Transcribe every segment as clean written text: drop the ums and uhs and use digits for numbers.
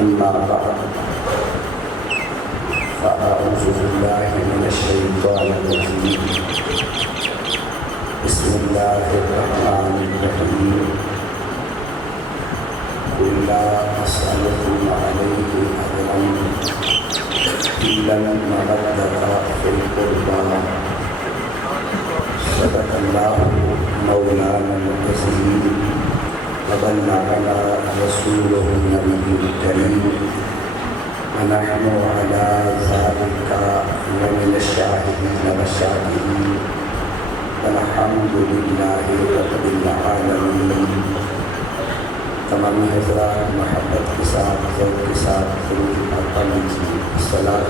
أما بعد فأعوذ بالله من الشيطان الرجيم بسم الله الرحمن الرحيم قل لا أسألكم عليه أجرا إلا المودة في القربى صدق الله مولانا العظيم وبلغنا رسوله النبي الكريم ونحن على ذلك ومن الشاهدين والشاكرين والحمد لله رب العالمين. تمام حضرات محبت کے ساتھ ذوق کے ساتھ درود پڑھتا ہوں. السلام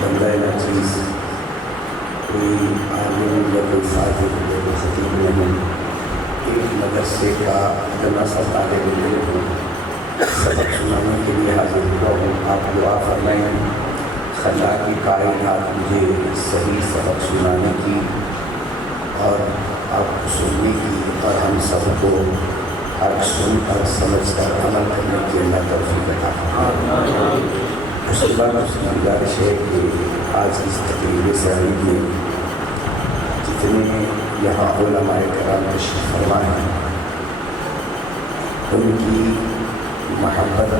بندہ عزیز کوئی عالم یا کوئی فاضل یا کوئی خطیب نہیں، ایک مدرسے کا اتنا سا طالب علم ہوں، سبق سنانے کے لیے حاضر ہوا ہوں. آپ دعا فرمائیں خدا کی کائنات مجھے صحیح سبق سنانے کی اور آپ کو سننے کی اور ہم سب کو ہر سن کر سمجھ کر عمل کرنے کی اللہ توفیق عطا فرمائے. اس کے بعد اس کی گزارش ہے کہ آج اس تقریب سعید میں جتنے یہاں علماء کرام تشریف فرما ہیں ان کی محبت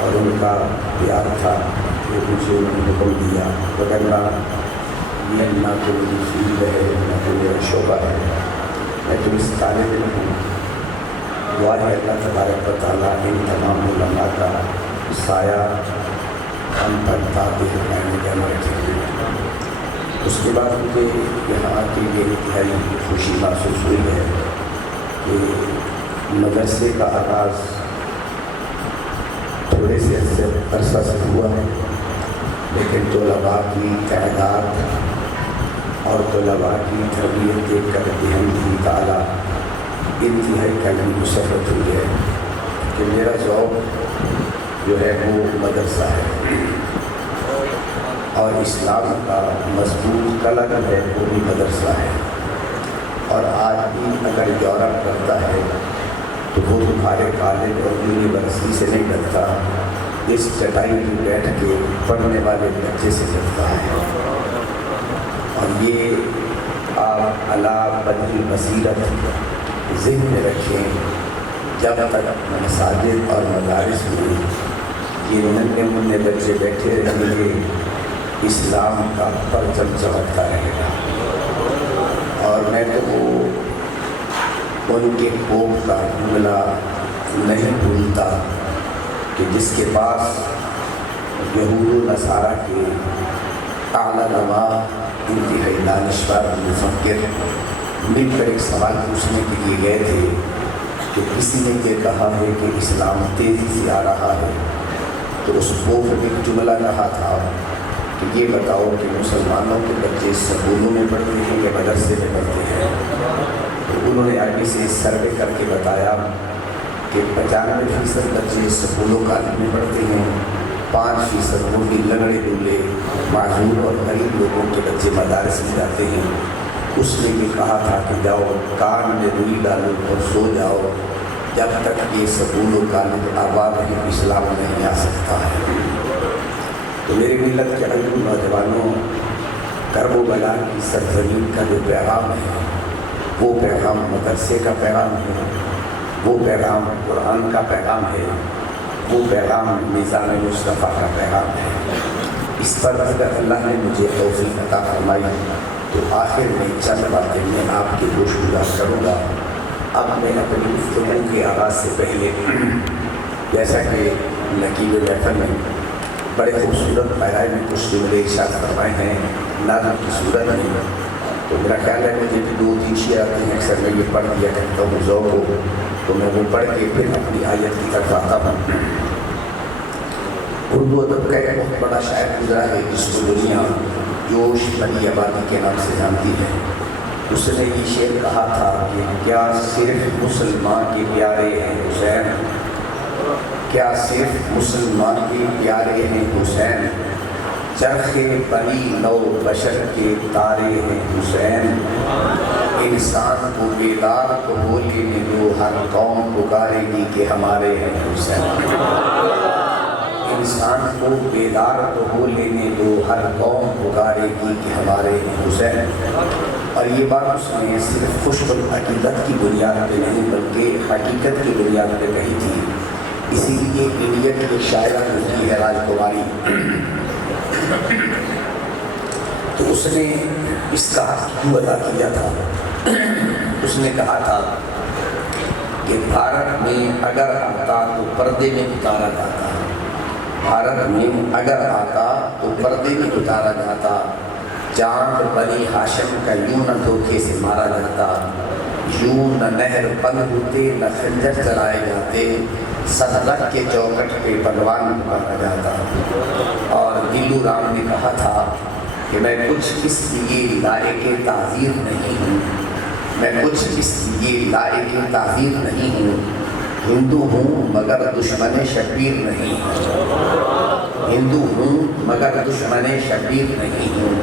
اور ان کا پیار تھا کہ مجھے انہوں نے حکم دیا، وغیرہ یہ نہ تو میری فیلڈ ہے نہ تو میرا شعبہ ہے، میں تو اس طالب علم ہوں. دعا ہے اللہ تبارک و تعالیٰ ان تمام علماء کا سایہ ہم پر تعبیر قائم جمع رکھے. اس کے بعد مجھے یہاں آ کے یہ انتہائی خوشی محسوس ہوئی ہے کہ مدرسے کا آغاز تھوڑے سے عرصہ سے ہوا ہے، لیکن طلباء کی تعداد اور طلباء کی تربیت دیکھ کر بحمدہ تعالیٰ انتہائی قلبی مسرت ہوئی ہے کہ میرا ذوق جو ہے وہ مدرسہ ہے اور اسلام کا مضبوط قلم ہے وہ بھی مدرسہ ہے. اور آج بھی اگر یورپ کرتا ہے تو وہ تمہارے کالج اور یونیورسٹی سے نہیں کرتا، اس چٹائی میں بیٹھ کے پڑھنے والے بچے سے کرتا ہے. اور یہ آپ علا بدر بصیرت ذہن میں رکھیں، جب تک مساجد اور مدارس میں یہ ننھے منھے بچے بیٹھے رہیں گے اسلام کا پرچم چمکتا رہے گا. اور میں تو وہ ان کے خوف کا جملہ نہیں بھولتا کہ جس کے پاس یہود و نصارہ کے اعلیٰ نما انتہائی دانشور مفکر مل کر ایک سوال پوچھنے کے لیے گئے تھے کہ کسی نے یہ کہا ہے کہ اسلام تیزی سے آ رہا ہے، تو اس خوف نے ایک جملہ کہا تھا کہ یہ بتاؤ کہ مسلمانوں کے بچے سکولوں میں پڑھتے ہیں یا مدرسے میں پڑھتے ہیں. تو انہوں نے آئی سے سروے کر کے بتایا کہ 95% بچے سکولوں کالج میں پڑھتے ہیں، 5% وہ بھی لنگڑے ڈولے معذور اور غریب لوگوں کے بچے مدارس میں جاتے ہیں. اس نے یہ کہا تھا کہ جاؤ کان میں روئی ڈالو اور سو جاؤ، جب تک یہ سکول و کالج آباد ہے اسلام نہیں آ سکتا ہے. تو میری ملت کے عظیم نوجوانوں، کرب و بلا کی سرزمین کا جو پیغام ہے وہ پیغام مدرسے کا پیغام ہے، وہ پیغام قرآن کا پیغام ہے، وہ پیغام میزان مصطفیٰ کا پیغام ہے. اس پر اگر اللہ نے مجھے توفیق عطا فرمائی تو آخر میں چند باتیں میں آپ کی گوش گزار کروں گا. اب میں اپنی گفتگو کے آغاز سے پہلے جیسا کہ نقیب محفل میں بڑے خوبصورت پیرائے میں کچھ جملے ارشاد فرمائے ہیں نظم کی صورت میں، تو میرا خیال ہے مجھے بھی 2-3 شعر آتے ہیں، اکثر میں یہ پڑھ دیا کرتا ہوں ذوق ہو تو میں وہ پڑھ کے پھر اپنی آیت کی طرف آتا ہوں. اردو ادب کا ایک بہت بڑا شاعر گزرا ہے جس کو دنیا جوش بنی آبادی کے نام سے جانتی ہے. اس نے یہ شعر کہا تھا کہ کیا صرف مسلمان کے پیارے ہیں حسین، کیا صرف مسلمان کے پیارے ہیں حسین، چرخ بنی نو بشر کے تارے ہیں حسین. انسان کو بیدار تو ہو لینے دو، ہر قوم پکارے گی کہ ہمارے ہیں حسین. انسان کو بیدار تو ہو لینے دو، ہر قوم پکارے گی کہ ہمارے ہیں حسین. اور یہ بات اس نے صرف خوش عقیدت کی بنیاد پہ نہیں بلکہ حقیقت کی بنیاد پہ کہی تھی. اسی لیے انڈیا کی ایک شاعرہ ہوتی ہے راج کماری، تو اس نے اس کا کیوں ادا کیا تھا. اس نے کہا تھا کہ بھارت میں اگر آتا تو پردے میں اتارا جاتا، بھارت میں اگر آتا تو پردے میں اتارا جاتا، چاند بنی ہاشم کا یوں نہ دھوکے سے مارا جاتا، یوں نہ نہر بند ہوتے نہ خنجر چلائے جاتے، صدرت کے چوکٹ پہ بھگوان مارا جاتا. اور دلو رام نے کہا تھا کہ میں کچھ اس لیے لائق تعزیر نہیں ہوں، میں کچھ اس لیے لائق تعزیر نہیں ہوں، ہندو ہوں مگر دشمن شبیر نہیں ہوں، ہندو ہوں مگر دشمن شبیر نہیں ہوں.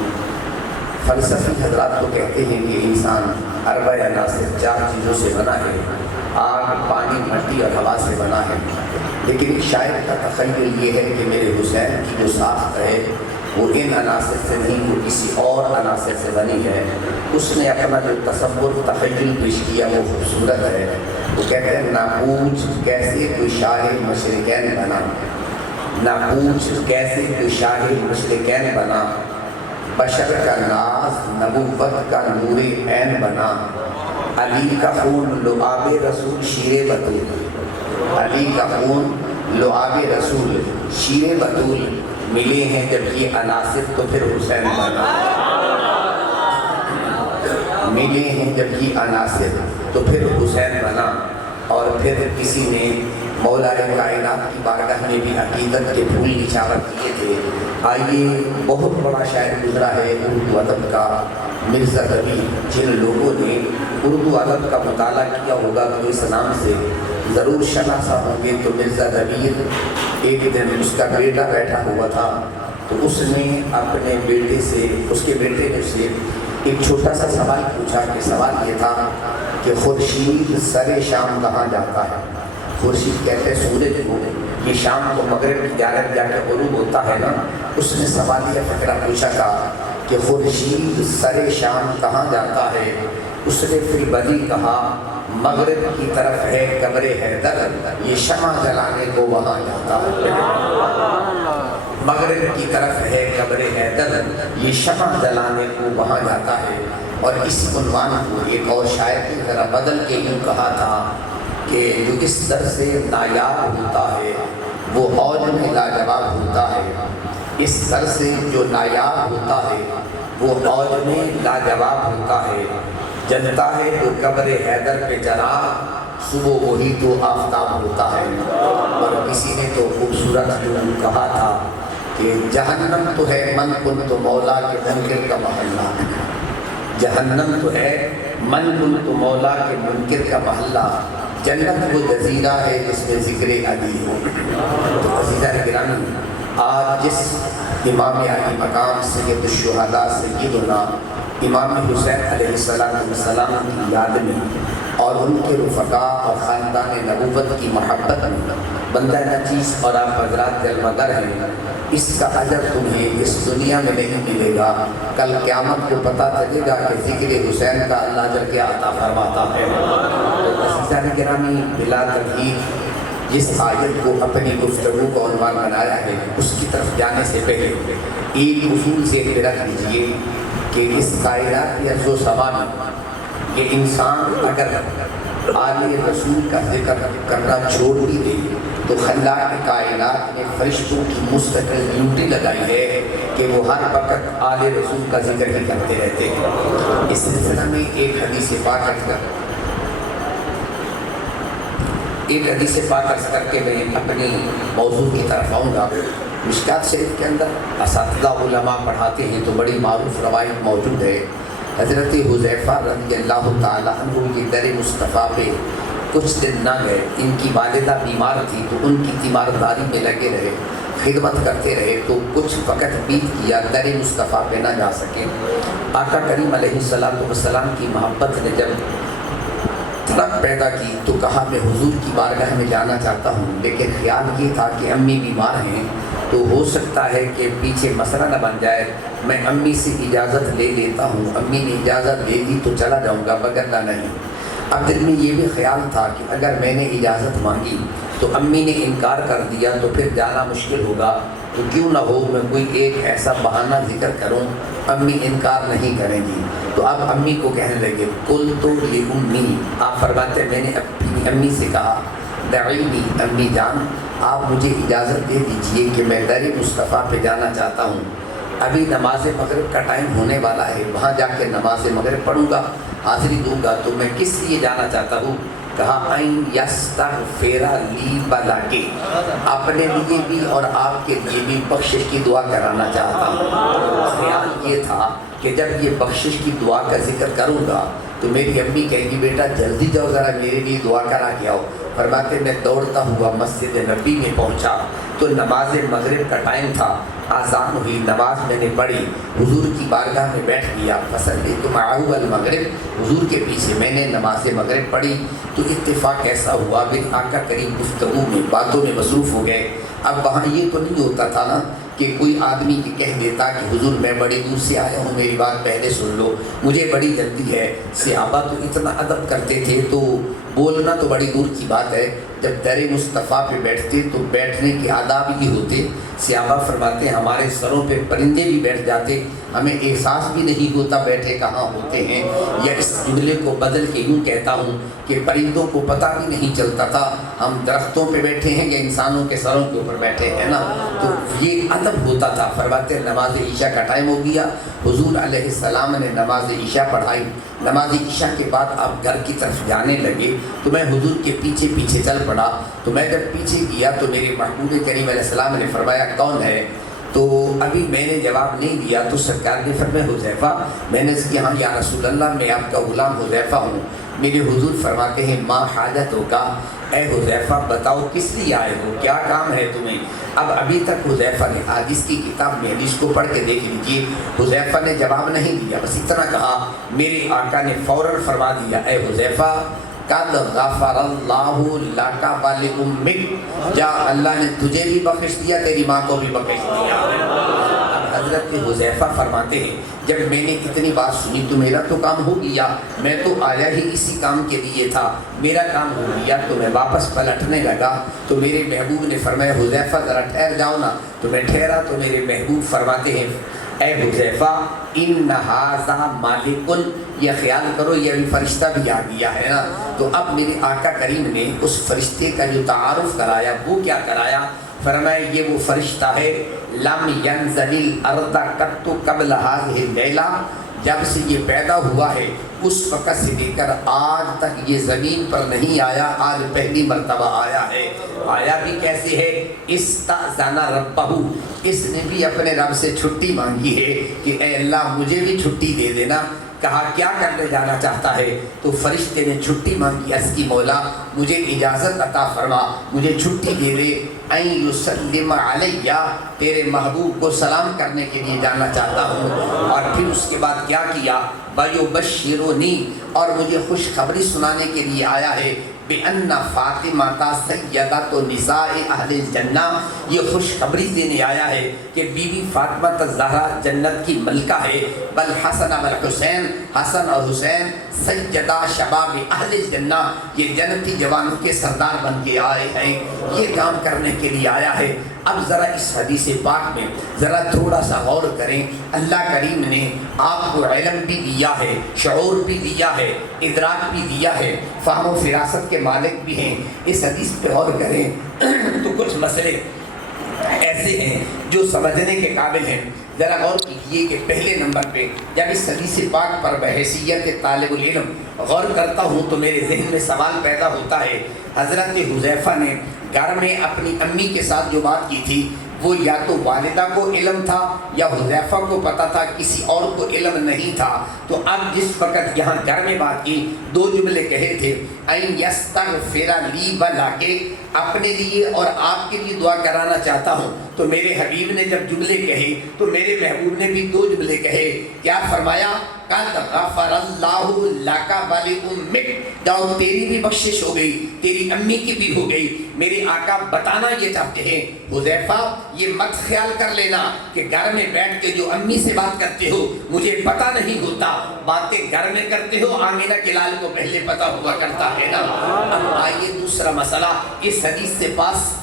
فلسفی حضرات تو کہتے ہیں کہ انسان اربع عناصر 4 چیزوں سے بنا ہے، آگ، پانی، مٹی اور ہوا سے بنا ہے. لیکن ایک شاعر کا تخیل یہ ہے کہ میرے حسین کی جو ساخت ہے وہ ان عناصر سے نہیں، وہ کسی اور عناصر سے بنی ہے. اس نے اپنا جو تصور تخیل پیش کیا وہ خوبصورت ہے. وہ کہتے ہیں نہ پوچھ کیسے کوئی شاہ مشرقین بنا، نہ پوچھ کیسے کوئی شاہ مشرقین بنا، بشر کا ناز نبوت کا نور عین بنا، علی کا خون لعاب رسول شیر بطول، علی کا خون لعاب رسول شیر بطول، ملے ہیں جب یہ عناصر تو پھر حسین بنا، ملے ہیں جب یہ عناصر تو پھر حسین بنا. اور پھر کسی نے مولا کائنات کی بارگاہ میں بھی عقیدت کے پھول نچھاور کیے تھے. آئیے، بہت بڑا شاعر گزرا ہے اردو ادب کا مرزا دبیر. جن لوگوں نے اردو ادب کا مطالعہ کیا ہوگا تو اس نام سے ضرور شناسا ہوں گے. تو مرزا دبیر ایک دن اس کا بیٹا بیٹھا ہوا تھا تو اس نے اپنے بیٹے سے، اس کے بیٹے نے سے ایک چھوٹا سا سوال پوچھا. کہ سوال یہ تھا کہ خورشید سر شام کہاں جاتا ہے. خورشید کہتے ہیں سورج کو، یہ شام کو مغرب کی جانب جا کے غروب ہوتا ہے نا. اس نے سوالیہ فقرہ پوچھا تھا کہ خورشید سر شام کہاں جاتا ہے. اس نے پھر بدی کہا مغرب کی طرف ہے قبر حیدر، یہ شمع جلانے کو وہاں جاتا ہے. مغرب کی طرف ہے قبر حیدر، یہ شمع جلانے کو وہاں جاتا ہے. اور اس عنوان کو ایک اور شاعر کی ذرا بدل کے یوں کہا تھا کہ جو اس در سے نایاب ہوتا ہے وہ اوج میں لاجواب ہوتا ہے. اس در سے جو نایاب ہوتا ہے وہ اوج میں لاجواب ہوتا ہے. جلتا ہے تو قبر حیدر پہ چراغ، صبح وہی تو آفتاب ہوتا ہے. اور کسی نے تو خوبصورت یوں کہا تھا کہ جہنم تو ہے من کن تو مولا کے منکر کا محلہ، جہنم تو ہے من کن تو مولا کے منکر کا محلہ، جنت وہ جزیرہ ہے جس میں ذکر علی ہو. تو عزیزان گرامی، آج جس امام علی مقام سید الشہداء سیدنا امام حسین علیہ السلام کی یاد میں اور ان کے رفقاء اور خاندان نبوت کی محبت میں بندہ نچیز اور آپ حضرات جلمگر ہیں. اس کا اجر تمہیں اس دنیا میں نہیں ملے گا، کل قیامت کو پتہ چلے گا کہ ذکر حسین کا اللہ اجر کیا عطا فرماتا ہے. تو عزیزان گرامی، بلا تردید جس آیت کو اپنی گفتگو کا عنوان بنایا ہے اس کی طرف جانے سے پہلے ایک اصول سے رکھ لیجیے کہ اس کائنات کی عرض و سما میں کہ انسان اگر آل رسول کا ذکر کرنا چھوڑ بھی دے تو خلاق کائنات نے فرشتوں کی مستقل ڈیوٹی لگائی ہے کہ وہ ہر وقت آل رسول کا ذکر ہی کرتے رہتے ہیں. اس سلسلہ میں ایک حدیث پاک عرض کر کے میں اپنی موضوع کی طرف آؤں گا. مشکات شریف کے اندر اساتذہ علماء پڑھاتے ہیں تو بڑی معروف روایت موجود ہے، حضرت حذیفہ رضی اللہ تعالیٰ عنہ یہ در مصطفیٰ پہ کچھ دن نہ گئے، ان کی والدہ بیمار تھی تو ان کی تیمارداری میں لگے رہے، خدمت کرتے رہے، تو کچھ وقت بیت گیا، در مصطفیٰ پہ نہ جا سکے۔ آقا کریم علیہ السلام کی محبت نے جب طلب پیدا کی تو کہا میں حضور کی بارگاہ میں جانا چاہتا ہوں، لیکن خیال یہ تھا کہ امی بیمار ہیں تو ہو سکتا ہے کہ پیچھے مسئلہ نہ بن جائے، میں امی سے اجازت لے لیتا ہوں، امی نے اجازت لے دی تو چلا جاؤں گا، وگرنہ نہیں۔ اب دل میں یہ بھی خیال تھا کہ اگر میں نے اجازت مانگی تو امی نے انکار کر دیا تو پھر جانا مشکل ہوگا، تو کیوں نہ ہو میں کوئی ایک ایسا بہانہ ذکر کروں امی انکار نہیں کریں گی۔ تو اب امی کو کہنے لگے قل تو لأمی، آپ فرماتے میں نے اپنی امی سے کہا دعینی امی جان آپ مجھے اجازت دے دیجئے کہ میں در مصطفیٰ پہ جانا چاہتا ہوں، ابھی نماز مغرب کا ٹائم ہونے والا ہے، وہاں جا کے نماز مغرب پڑھوں گا، حاضری دوں گا، تو میں کس لیے جانا چاہتا ہوں؟ کہا این یستغفر لی بلکہ، اپنے لیے بھی اور آپ کے لیے بھی بخشش کی دعا کرانا چاہتا ہوں۔ خیال یہ تھا کہ جب یہ بخشش کی دعا کا ذکر کروں گا تو میری امی کہے گی بیٹا جلدی جاؤ ذرا میرے لیے دعا کرا کے آؤ۔ فرماتے میں دوڑتا ہوا مسجد نبی میں پہنچا تو نماز مغرب کا ٹائم تھا، آذان ہوئی، نماز میں نے پڑھی، حضور کی بارگاہ میں بیٹھ گیا، فصلیت معہ المغرب، حضور کے پیچھے میں نے نماز مغرب پڑھی۔ تو اتفاق ایسا ہوا کہ آقا کریم گفتگو میں باتوں میں مصروف ہو گئے۔ اب وہاں یہ تو نہیں ہوتا تھا نا کہ کوئی آدمی کہہ دیتا کہ حضور میں بڑی دور سے آیا ہوں، میری بات پہلے سن لو، مجھے بڑی جلدی ہے۔ صحابہ تو اتنا ادب کرتے تھے، تو بولنا تو بڑی دور کی بات ہے، جب در مصطفیٰ پہ بیٹھتے تو بیٹھنے کے آداب ہی ہوتے۔ صحابہ فرماتے ہیں ہمارے سروں پہ پرندے بھی بیٹھ جاتے، ہمیں احساس بھی نہیں ہوتا بیٹھے کہاں ہوتے ہیں، یا اس جملے کو بدل کے یوں کہتا ہوں کہ پرندوں کو پتہ بھی نہیں چلتا تھا ہم درختوں پہ بیٹھے ہیں یا انسانوں کے سروں کے اوپر بیٹھے ہیں نا، تو یہ ادب ہوتا تھا۔ فرماتے نماز عشاء کا ٹائم ہو گیا، حضور علیہ السلام نے نماز عشاء پڑھائی، نماز عشاء کے بعد آپ گھر کی طرف جانے لگے تو میں حضور کے پیچھے پیچھے چل پڑا۔ تو میں جب پیچھے گیا تو میرے محبوب کریم علیہ السلام نے فرمایا کون ہے؟ تو ابھی میں نے جواب نہیں دیا تو سرکار نے فرمایا حذیفہ، میں نے کہا ہاں یا رسول اللہ میں آپ کا غلام حذیفہ ہوں۔ میرے حضور فرماتے ہیں ما حاجتوں کا، اے حذیفہ بتاؤ کس لیے آئے ہو، کیا کام ہے تمہیں؟ اب ابھی تک حذیفہ نے حدیث کی کتاب میں حدیث کو پڑھ کے دیکھ لیجیے، حذیفہ نے جواب نہیں دیا، بس اتنا کہا، میرے آقا نے فوراً فرما دیا اے حذیفہ قد غفر اللہ لک ولامک، جا اللہ نے تجھے بھی بخش دیا تیری ماں کو بھی بخش دیا۔ حضرت حذیفہ فرماتے ہیں جب میں نے اتنی بات سنی تو میرا تو کام ہو گیا، میں تو آیا ہی اسی کام کے لیے تھا، میرا کام ہو گیا۔ تو میں واپس پلٹنے لگا تو میرے محبوب نے فرمایا حذیفہ ذرا ٹھہر جاؤ نا، تو میں ٹھہرا تو میرے محبوب فرماتے ہیں اے حذیفہ ان ھذا مالک، یہ خیال کرو یہ ابھی فرشتہ بھی آ گیا ہے نا۔ تو اب میرے آقا کریم نے اس فرشتے کا جو تعارف کرایا وہ کیا کرایا؟ فرمایا یہ وہ فرشتہ ہے لم ینزل الارض قط قبل هذه اللیلہ، جب سے یہ پیدا ہوا ہے اس وقت سے لے کر آج تک یہ زمین پر نہیں آیا، آج پہلی مرتبہ آیا ہے۔ آیا بھی کیسے ہے؟ استأذن ربہ، اس نے بھی اپنے رب سے چھٹی مانگی ہے کہ اے اللہ مجھے بھی چھٹی دے دینا۔ کہا کیا کرنے جانا چاہتا ہے؟ تو فرشتے نے چھٹی مانگی، عرض کی مولا مجھے اجازت عطا فرما، مجھے چھٹی دے دے، این یسلم علیہ، تیرے محبوب کو سلام کرنے کے لیے جانا چاہتا ہوں۔ اور پھر اس کے بعد کیا کیا؟ وَيُبَشِّرُنِي، اور مجھے خوشخبری سنانے کے لیے آیا ہے بِأَنَّ فاطمہ سیدۃ نساء اہل الجنہ، یہ خوشخبری دینے آیا ہے کہ بی بی فاطمہ الزہرا جنت کی ملکہ ہے، بل حسن والحسین، حسن اور حسین سیدہ شباب اہل الجنہ، یہ جنتی جوانوں کے سردار بن کے آئے ہیں، یہ کام کرنے کے لیے آیا ہے۔ اب ذرا اس حدیث پاک میں ذرا تھوڑا سا غور کریں، اللہ کریم نے آپ کو علم بھی دیا ہے، شعور بھی دیا ہے، ادراک بھی دیا ہے، فہم و فراست کے مالک بھی ہیں۔ اس حدیث پہ غور کریں تو کچھ مسئلے ایسے ہیں جو سمجھنے کے قابل ہیں۔ ذرا غور کیجیے کہ پہلے نمبر پہ جب اس حدیث پاک پر بحیثیت طالب العلم غور کرتا ہوں تو میرے ذہن میں سوال پیدا ہوتا ہے، حضرت حذیفہ نے گھر میں اپنی امی کے ساتھ جو بات کی تھی وہ یا تو والدہ کو علم تھا یا حذیفہ کو پتہ تھا، کسی اور کو علم نہیں تھا۔ تو اب جس وقت یہاں گھر میں بات کی، دو جملے کہے تھے، این یستغفر لی ولاکے، اپنے لیے اور آپ کے لیے دعا کرانا چاہتا ہوں۔ تو میرے حبیب نے جب جملے کہے تو میرے محبوب نے بھی دو جملے کہے، کیا فرمایا؟ قد غفر اللہ لک ولامک، جاؤ تیری بھی بخشش ہو گئی، تیری امی کی بھی ہو گئی۔ میرے آقا بتانا یہ چاہتے ہیں، حذیفہ یہ مت خیال کر لینا کہ گھر میں بیٹھ کے جو امی سے بات کرتے ہو مجھے پتہ نہیں ہوتا، باتیں گھر میں کرتے ہو، آمینہ کے لال کو پہلے پتہ ہوا کرتا ہے نا۔ اب آئیے دوسرا مسئلہ، اس حدیث سے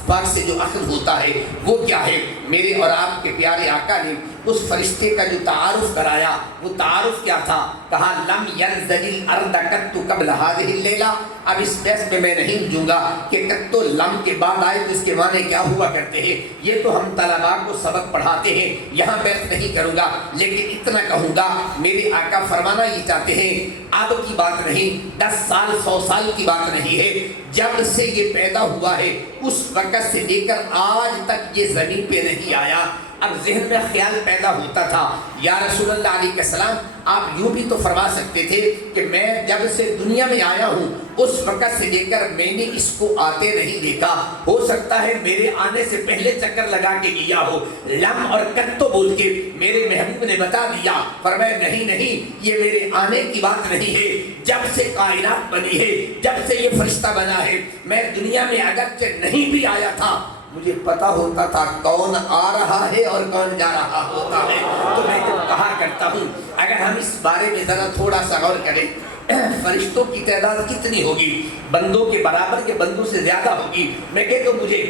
پاک سے جو اخذ ہوتا ہے وہ کیا ہے؟ میرے اور آپ کے پیارے آقا نے اس فرشتے کا جو تعارف کرایا، وہ تعارف کیا تھا؟ کہا لم ینزل الارض قط قبل هذه الليلہ۔ اب اس بحث میں میں نہیں جوں گا کہ قط لم کے بعد آئے تو اس کے معنی کیا ہوا کرتے ہیں، یہ تو ہم طلباء کو سبق پڑھاتے ہیں، یہاں بحث نہیں کروں گا، لیکن اتنا کہوں گا میرے آقا فرمانا یہ چاہتے ہیں اب کی بات نہیں، 10 سال 100 سال کی بات نہیں ہے، جب سے یہ پیدا ہوا ہے اس وقت سے لے کر آج تک یہ زمین پہ نہیں آیا۔ اب ذہن میں خیال پیدا ہوتا تھا، یا رسول اللہ علیہ السلام آپ یوں بھی تو فرما سکتے تھے کہ میں جب سے دنیا میں آیا ہوں اس وقت سے لے کر میں نے اس کو آتے نہیں دیکھا، ہو سکتا ہے میرے آنے سے پہلے چکر لگا کے گیا ہو۔ لم اور قد تو بول کے میرے محبوب نے بتا دیا، فرمایا نہیں نہیں، یہ میرے آنے کی بات نہیں ہے، جب سے کائنات بنی ہے، جب سے یہ فرشتہ بنا ہے، میں دنیا میں اگرچہ نہیں بھی آیا تھا مجھے پتا ہوتا تھا کون آ رہا ہے اور کون جا رہا ہوتا ہے۔ تو میں جب کہا کرتا ہوں اگر ہم اس بارے میں ذرا تھوڑا سا غور کریں، فرشتوں کی تعداد کتنی ہوگی؟ بندوں کے برابر کے بندوں سے زیادہ ہوگی؟ میں کہتا ہوں مجھے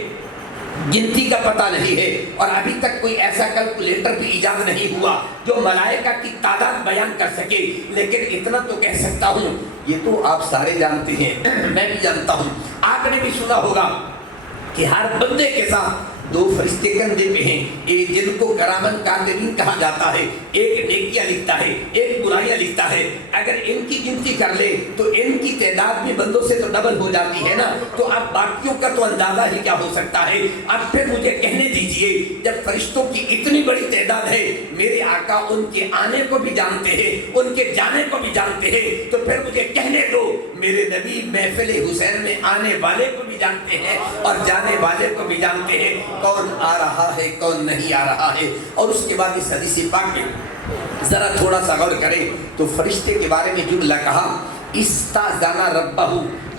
گنتی کا پتہ نہیں ہے، اور ابھی تک کوئی ایسا کیلکولیٹر بھی ایجاد نہیں ہوا جو ملائکہ کی تعداد بیان کر سکے، لیکن اتنا تو کہہ سکتا ہوں، یہ تو آپ سارے جانتے ہیں، میں بھی جانتا ہوں، آپ نے بھی سنا ہوگا کہ ہر بندے کے ساتھ 2 فرشتے کندھے پہ ہیں، ایک جن کو کرامن کاتبین کہا جاتا ہے، ایک نیکیاں لکھتا ہے، ایک برائیاں لکھتا ہے۔ اگر ان کی گنتی کر لے تو ان کی تعداد بھی بندوں سے تو ڈبل ہو جاتی ہے نا، تو اب باقیوں کا تو اندازہ ہی کیا ہو سکتا ہے۔ اب پھر مجھے کہنے دیجئے جب فرشتوں کی اتنی بڑی تعداد ہے، میرے آقا ان کے آنے کو بھی جانتے ہیں، ان کے جانے کو بھی جانتے ہیں، تو پھر مجھے کہنے دو میرے نبی محفل حسین میں آنے والے کو بھی جانتے ہیں اور جانے والے کو بھی جانتے ہیں، کون آ رہا ہے کون نہیں آ رہا ہے۔ اور اس کے بعد اس حدیث پاک میں ذرا تھوڑا سا غور کریں تو فرشتے کے بارے میں جملہ کہا استاذن ربہ،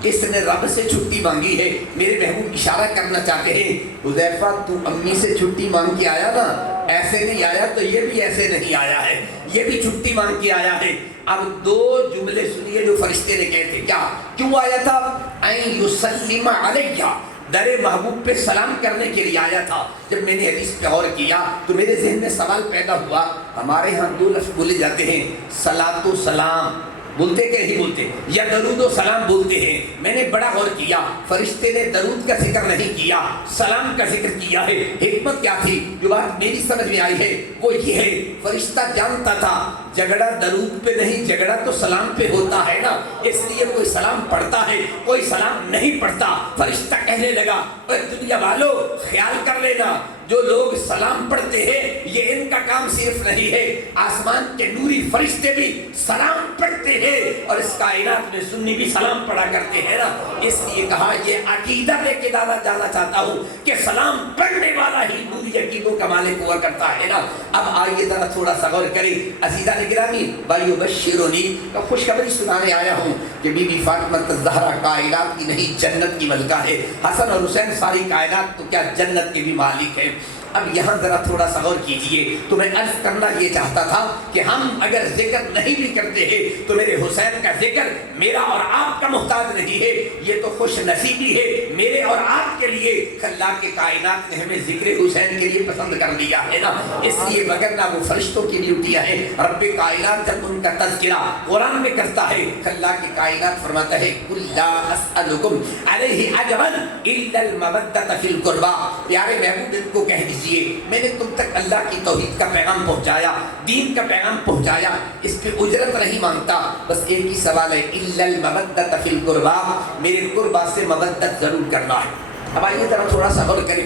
اس نے رب سے چھٹی مانگی ہے۔ میرے محبوب اشارہ کرنا چاہتے ہیں حذیفہ تو امی سے چھٹی مانگ کے آیا نا، ایسے نہیں آیا تو یہ بھی ایسے نہیں آیا ہے، یہ بھی چھٹی مانگ کے آیا ہے۔ اب 2 جملے سنیے جو فرشتے نے کہے تھے، کیا کیوں آیا تھا؟ این یسلم علیہ، در محبوب پہ سلام کرنے کے لیے آیا تھا۔ جب میں نے حدیث پہ غور کیا تو میرے ذہن میں سوال پیدا ہوا، ہمارے ہاں 2 لفظ بولے جاتے ہیں، صلاۃ و سلام بولتے کہ نہیں بولتے، یا درود و سلام بولتے ہیں۔ میں نے بڑا غور کیا، فرشتے نے درود کا ذکر نہیں کیا، سلام کا ذکر کیا ہے۔ حکمت کیا تھی؟ جو بات میری سمجھ میں آئی ہے وہ یہ ہے، فرشتہ جانتا تھا جھگڑا درود پہ نہیں، جھگڑا تو سلام پہ ہوتا ہے نا، اس لیے کوئی سلام پڑھتا ہے کوئی سلام نہیں پڑھتا۔ فرشتہ کہنے لگا اے دنیا والو خیال کر لینا، جو لوگ سلام پڑھتے ہیں یہ ان کا کام صرف نہیں ہے، آسمان کے نوری فرشتے بھی سلام پڑھتے ہیں، اور اس کائنات میں سنی بھی سلام پڑھا کرتے ہیں نا۔ اس لیے کہا یہ عقیدہ لے کے جانا چاہتا ہوں کہ سلام پڑھنے والا ہی نوری عقیدوں کا مالک ہوا کرتا ہے نا۔ اب آئیے ذرا تھوڑا سا غور کریں، عزیزان گرامی بھائیو، بشرونی کا خوشخبری سنانے آیا ہوں کہ بی بی فاطمہ الزہرا کائنات کی نہیں جنت کی ملکہ ہے، حسن اور حسین ساری کائنات تو کیا جنت کے بھی مالک ہیں۔ اب یہاں ذرا تھوڑا سا غور کیجئے، تو میں عرض کرنا یہ چاہتا تھا کہ ہم اگر ذکر نہیں بھی کرتے ہیں تو میرے حسین کا ذکر میرا اور آپ کا محتاج نہیں ہے، یہ تو خوش نصیبی ہے میرے اور آپ کے لیے، اللہ کے کائنات نے ہمیں ذکر حسین کے لیے پسند کر دیا ہے نا۔ اس لیے وگرنہ وہ فرشتوں کی ڈیوٹیاں ہیں، رب کائنات جب ان کا تذکرہ قرآن میں کرتا ہے، اللہ کی کائنات فرماتا ہے قل لا اسألکم علیہ اجرا الا المودۃ فی القربى، پیارے محبوب ان کو کہہ دیجیے میں نے تم تک اللہ کی توحید کا پیغام پہنچایا، دین کا پیغام پہنچایا، اس پہ اجرت نہیں مانگتا، بس ایک ہی سوال ہے الا المودۃ فی القربى، میرے قربا سے مودت ضرور کرنا ہے۔ اب آئیے ذرا تھوڑا سا غور کریں،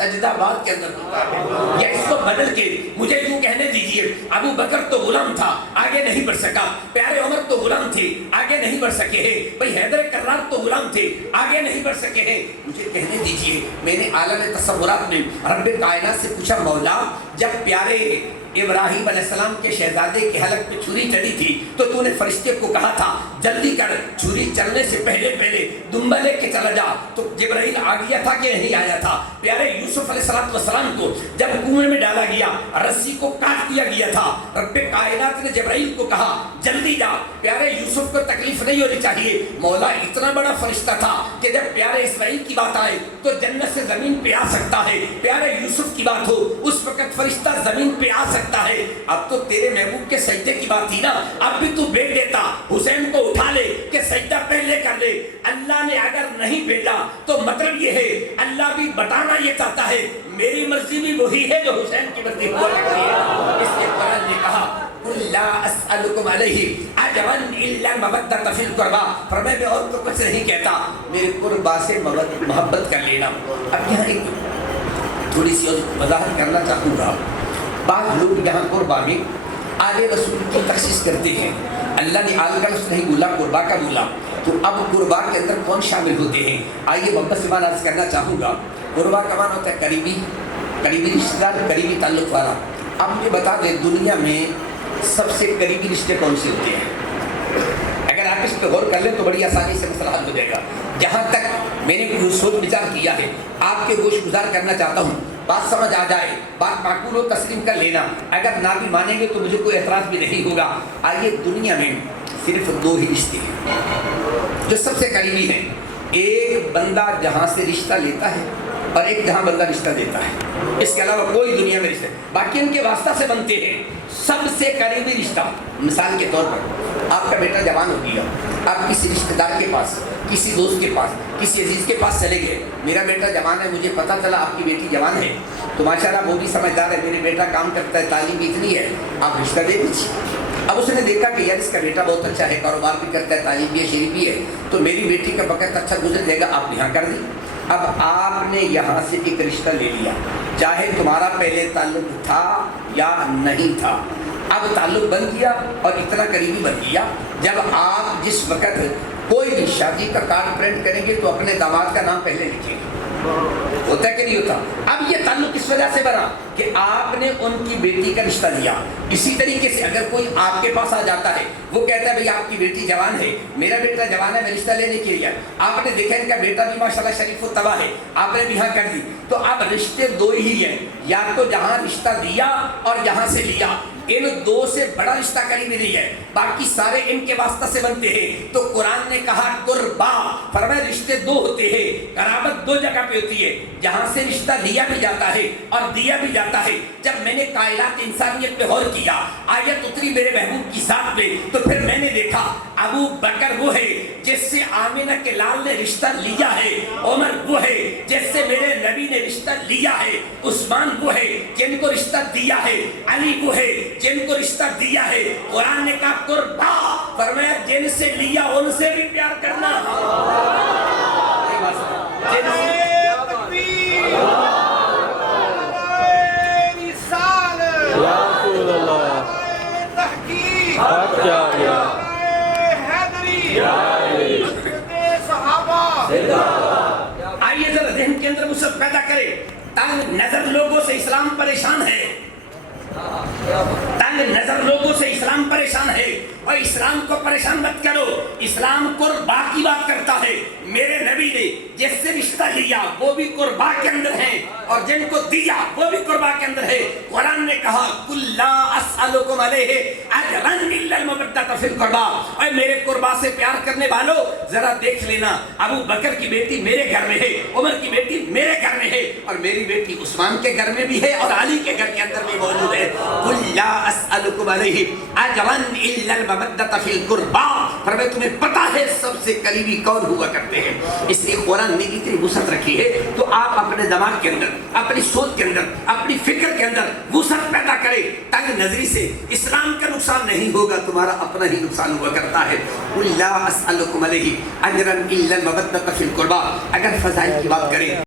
سجدہ بعد کے اندر ہوتا ہے، یا اس کو بدل کے مجھے یوں کہنے دیجئے ابو بکر تو غلام تھا آگے نہیں بڑھ سکا، پیارے عمر تو غلام تھے آگے نہیں بڑھ سکے ہیں، بھئی حیدر کرار تو غلام تھے آگے نہیں بڑھ سکے ہیں، مجھے کہنے دیجئے میں نے عالم تصورات میں رب کائنات سے پوچھا مولا جب پیارے ابراہیم علیہ السلام کے شہزادے کے حلق پہ چھری چلی تھی تو تو نے فرشتے کو کہا تھا جلدی کر چھری چلنے سے پہلے پہلے دمبا لے کے چلا جا، تو جبرائیل آ گیا تھا کہ نہیں آیا تھا؟ پیارے یوسف علیہ السلام کو جب کنویں میں ڈالا گیا رسی کو کاٹ دیا گیا تھا، رب کائنات نے جبرائیل کو کہا جلدی جا، پیارے یوسف کو تکلیف نہیں ہونی چاہیے، مولا اتنا بڑا فرشتہ تھا کہ جب پیارے اسماعیل کی بات آئے تو جنت سے زمین پہ آ سکتا ہے، پیارے یوسف کی بات ہو اس وقت فرشتہ زمین پہ آ سکتا ہے، اب تو تیرے محبوب کے سجدے کی بات تھی نا، اب بھی تو بیٹھ دیتا حسین کو اٹھا لے کہ سجدہ پہلے کر لے، اللہ نے اگر نہیں بھیجا تو مطلب یہ ہے اللہ بھی بتانا یہ چاہتا ہے میری مرضی بھی وہی ہے جو حسین کی مرضی ہوا کرتی ہے، اس لیے قرآن نے کہا قُلْ لَا أَسْأَلُكُمْ عَلَيْهِ أَجْرًا إِلَّا الْمَوَدَّةَ فِي الْقُرْبَى، فرمایا میں اور تو کچھ نہیں کہتا میرے قربا سے محبت کر لینا۔ اب یہاں ایک تھوڑی سی وضاحت کرنا چاہوں گا، بعض لوگ یہاں قربا میں آل رسول کی تخصیص کرتے ہیں، اللہ نے آل کا لفظ نہیں بولا قربا کا بولا، تو اب قربا کے اندر کون شامل ہوتے ہیں؟ آئیے محبت سے میں عرض کرنا چاہوں گا، قربا کا معنی ہوتا ہے قریبی رشتہ دار، قریبی تعلق والا۔ اب مجھے بتا دیں دنیا میں سب سے قریبی رشتے کون سے ہوتے ہیں؟ اگر آپ اس پہ غور کر لیں تو بڑی آسانی سے مسئلہ حل ہو جائے گا۔ جہاں تک میں نے کوئی سوچ وچار کیا ہے آپ کے گوش گزار کرنا چاہتا ہوں، بات سمجھ آ جائے، بات معقول ہو تسلیم کر لینا، اگر نہ بھی مانیں گے تو مجھے کوئی اعتراض بھی نہیں ہوگا۔ آئیے دنیا میں صرف دو ہی رشتے ہیں جو سب سے قریبی ہیں، ایک بندہ جہاں سے رشتہ لیتا ہے اور ایک جہاں بندہ رشتہ دیتا ہے، اس کے علاوہ کوئی دنیا میں رشتہ، باقی ان کے واسطہ سے بنتے ہیں۔ سب سے قریبی رشتہ مثال کے طور پر آپ کا بیٹا جوان ہو گیا، آپ کسی رشتہ دار کے پاس، کسی دوست کے پاس، کسی عزیز کے پاس چلے گئے، میرا بیٹا جوان ہے، مجھے پتہ چلا آپ کی بیٹی جوان ہے، تو ماشاءاللہ وہ بھی سمجھدار ہے، میرے بیٹا کام کرتا ہے، تعلیم بھی اتنی ہے، آپ رشتہ دے دیجیے۔ اب اس نے دیکھا کہ یار اس کا بیٹا بہت اچھا ہے، کاروبار بھی کرتا ہے، تعلیم بھی ہے، شریف بھی ہے، تو میری بیٹی کا وقت اچھا گزر جائے گا، آپ یہاں کر دیں۔ اب آپ نے یہاں سے ایک رشتہ لے لیا، چاہے تمہارا پہلے تعلق تھا یا نہیں تھا، اب تعلق بن گیا اور اتنا قریبی بن گیا۔ جب آپ جس وقت کوئی بھی شادی کا کارڈ پرنٹ کریں گے تو اپنے داماد کا نام پہلے لکھیں گے، ہوتا ہے کہ نہیں ہوتا؟ اب یہ تعلق اس وجہ سے بنا کہ آپ نے ان کی بیٹی کا رشتہ لیا۔ اسی طریقے سے اگر کوئی آپ کے پاس آ جاتا ہے، وہ کہتا ہے بھئی آپ کی بیٹی جوان ہے، میرا بیٹا جوان ہے، میں رشتہ لینے کے لیے، آپ نے دیکھا ان کا بیٹا بھی ماشاءاللہ شریف و تباہ ہے، آپ نے بھی یہاں کر دی، تو اب رشتے دو ہی ہیں، یا تو جہاں رشتہ دیا اور یہاں سے لیا، ان دو سے بڑا رشتہ قریبی نہیں ہے، باقی سارے ان کے واسطہ سے بنتے ہیں۔ تو قرآن نے کہا قربا، فرمایا رشتے دو ہوتے ہیں، قرابت دو جگہ پہ ہوتی ہے، جہاں سے رشتہ لیا بھی جاتا ہے اور دیا بھی جاتا ہے۔ جب میں نے کائنات انسانیت پہ غور کیا، آیت اتری میرے محبوب کی ذات پہ، تو پھر میں نے دیکھا ابو بکر وہ ہے جس سے آمینہ کے لال نے رشتہ لیا ہے، عمر وہ ہے جس سے میرے نبی نے رشتہ لیا ہے، عثمان وہ ہے جن کو رشتہ دیا ہے، علی وہ ہے جن کو رشتہ دیا ہے۔ قرآن نے کہا قربا، فرمایا جن سے لیا ان سے بھی پیار کرنا، آئیے ذرا ذہن کے اندر وسعت پیدا کرے۔ تنگ نظر لوگوں سے اسلام پریشان ہے، تنگ نظر لوگوں سے اسلام پریشان ہے، اور اسلام کو پریشان مت کرو، اسلام قربا کی بات کرتا ہے۔ میرے نبی نے جس سے رشتہ لیا وہ بھی قربا کے اندر ہے، اور جن کو دیا وہ بھی قربا کے اندر ہے۔ قرآن نے کہا قُلْ لَا أَسْأَلُكُمْ عَلَيْهِ أَجْرًا إِلَّا الْمَوَدَّةَ فِي الْقُرْبَى، اے میرے قربا سے پیار کرنے والوں ذرا دیکھ لینا، ابو بکر کی بیٹی میرے گھر میں ہے، عمر کی بیٹی میرے گھر میں ہے، اور میری بیٹی عثمان کے گھر میں بھی ہے اور علی کے گھر کے اندر بھی موجود ہے۔ قُلْ لَا أَسْأَلُكُمْ عَلَيْهِ أَجْرًا إِلَّا الْمَوَدَّةَ فِي الْقُرْبَى، فرمایا تمہیں پتہ ہے سب سے قریبی کون ہوا کرتے ہیں۔ اس لیے قرآن نے اتنی وسعت رکھی ہے، تو آپ اپنے دماغ کے اندر، اپنی سوچ کے اندر، اپنی فکر کے اندر وسعت پیدا کریں۔ تنگ نظری سے اسلام کا نقصان نہیں ہوگا، تمہارا اپنا ہی نقصان ہوا کرتا ہے۔ قُلْ لَا أَسْأَلُكُمْ عَلَيْهِ أَجْرًا إِلَّا الْمَوَدَّةَ فِي الْقُرْبَى، اگر فضائل کی بات کریں